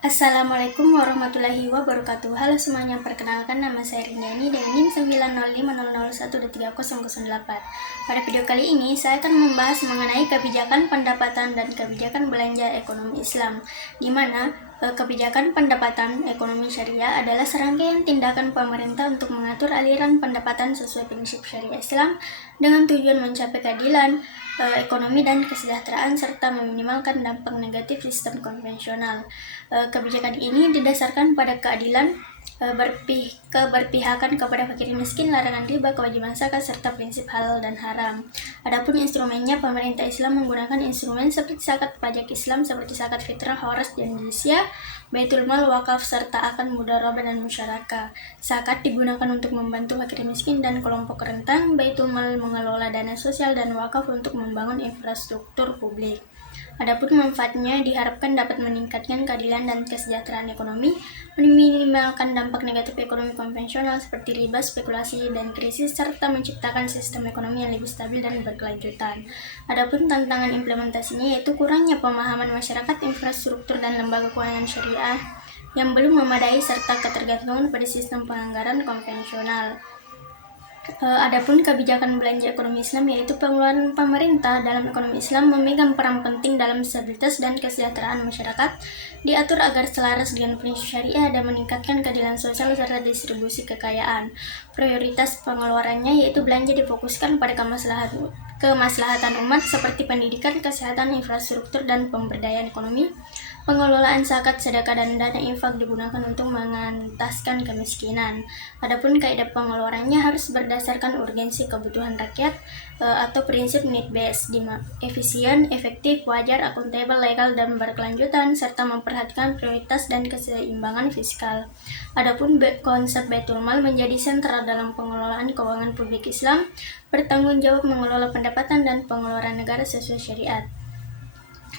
Assalamualaikum warahmatullahi wabarakatuh. Halo semuanya, perkenalkan nama saya Rindani dengan NIM 90500130008. Pada video kali ini saya akan membahas mengenai kebijakan pendapatan dan kebijakan belanja ekonomi Islam, di mana kebijakan pendapatan ekonomi syariah adalah serangkaian tindakan pemerintah untuk mengatur aliran pendapatan sesuai prinsip syariah Islam dengan tujuan mencapai keadilan ekonomi dan kesejahteraan serta meminimalkan dampak negatif sistem konvensional. Kebijakan ini didasarkan pada keadilan, keberpihakan kepada fakir miskin, larangan riba, kewajiban zakat, serta prinsip halal dan haram. Adapun instrumennya, pemerintah Islam menggunakan instrumen seperti zakat, pajak Islam seperti zakat fitrah, horas, dan jizyah, baitul mal, wakaf, serta akad mudharabah dan musyarakah. Zakat digunakan untuk membantu fakir miskin dan kelompok rentan, baitul mal mengelola dana sosial, dan wakaf untuk membangun infrastruktur publik. Adapun manfaatnya diharapkan dapat meningkatkan keadilan dan kesejahteraan ekonomi, meminimalkan dampak negatif ekonomi konvensional seperti riba, spekulasi, dan krisis, serta menciptakan sistem ekonomi yang lebih stabil dan berkelanjutan. Adapun tantangan implementasinya yaitu kurangnya pemahaman masyarakat, infrastruktur dan lembaga keuangan syariah yang belum memadai, serta ketergantungan pada sistem penganggaran konvensional. Adapun kebijakan belanja ekonomi Islam yaitu pengeluaran pemerintah dalam ekonomi Islam memegang peran penting dalam stabilitas dan kesejahteraan masyarakat, diatur agar selaras dengan prinsip syariah dan meningkatkan keadilan sosial serta distribusi kekayaan. Prioritas pengeluarannya yaitu belanja difokuskan pada kemaslahatan umat seperti pendidikan, kesehatan, infrastruktur, dan pemberdayaan ekonomi. Pengelolaan zakat, sedekah, dan dana infak digunakan untuk mengentaskan kemiskinan. Adapun kaidah pengeluarannya harus berdasarkan urgensi kebutuhan rakyat atau prinsip need based, efisien, efektif, wajar, akuntabel, legal, dan berkelanjutan, serta memperhatikan prioritas dan keseimbangan fiskal. Adapun konsep baitul mal menjadi sentral dalam pengelolaan keuangan publik Islam, bertanggung jawab mengelola pendapatan dan pengeluaran negara sesuai syariat.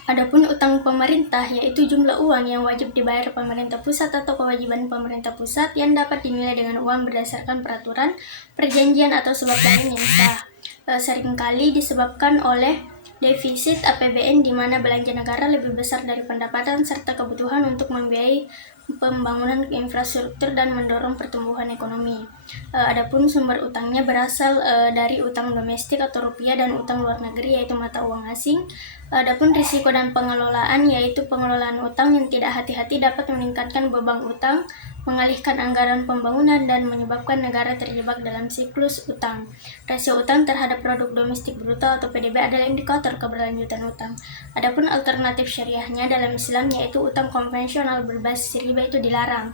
Adapun utang pemerintah yaitu jumlah uang yang wajib dibayar pemerintah pusat atau kewajiban pemerintah pusat yang dapat dinilai dengan uang berdasarkan peraturan, perjanjian, atau sebab lain yang sah. Seringkali disebabkan oleh defisit APBN di mana belanja negara lebih besar dari pendapatan serta kebutuhan untuk membiayai pembangunan infrastruktur dan mendorong pertumbuhan ekonomi. Adapun sumber utangnya berasal dari utang domestik atau rupiah dan utang luar negeri yaitu mata uang asing. Adapun risiko dan pengelolaan yaitu pengelolaan utang yang tidak hati-hati dapat meningkatkan beban utang, mengalihkan anggaran pembangunan, dan menyebabkan negara terjebak dalam siklus utang. Rasio utang terhadap produk domestik bruto atau PDB adalah indikator keberlanjutan utang. Adapun alternatif syariahnya dalam Islam yaitu utang konvensional berbasis riba itu dilarang,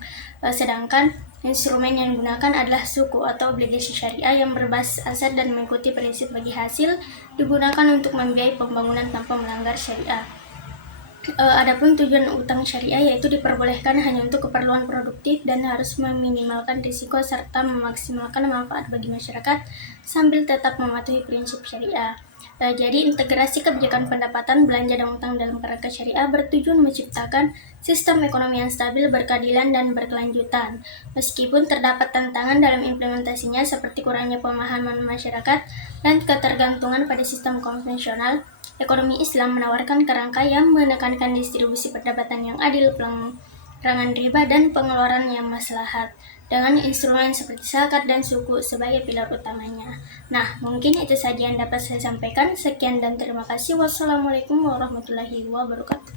sedangkan instrumen yang digunakan adalah suku atau obligasi syariah yang berbasis aset dan mengikuti prinsip bagi hasil, digunakan untuk membiayai pembangunan tanpa melanggar syariah. Adapun tujuan utang syariah yaitu diperbolehkan hanya untuk keperluan produktif dan harus meminimalkan risiko serta memaksimalkan manfaat bagi masyarakat sambil tetap mematuhi prinsip syariah. Jadi integrasi kebijakan pendapatan, belanja, dan utang dalam kerangka syariah bertujuan menciptakan sistem ekonomi yang stabil, berkeadilan, dan berkelanjutan. Meskipun terdapat tantangan dalam implementasinya seperti kurangnya pemahaman masyarakat dan ketergantungan pada sistem konvensional, ekonomi Islam menawarkan kerangka yang menekankan distribusi pendapatan yang adil, larangan riba, dan pengeluaran yang maslahat, dengan instrumen seperti zakat dan suku sebagai pilar utamanya. Nah, mungkin itu saja yang dapat saya sampaikan. Sekian dan terima kasih. Wassalamualaikum warahmatullahi wabarakatuh.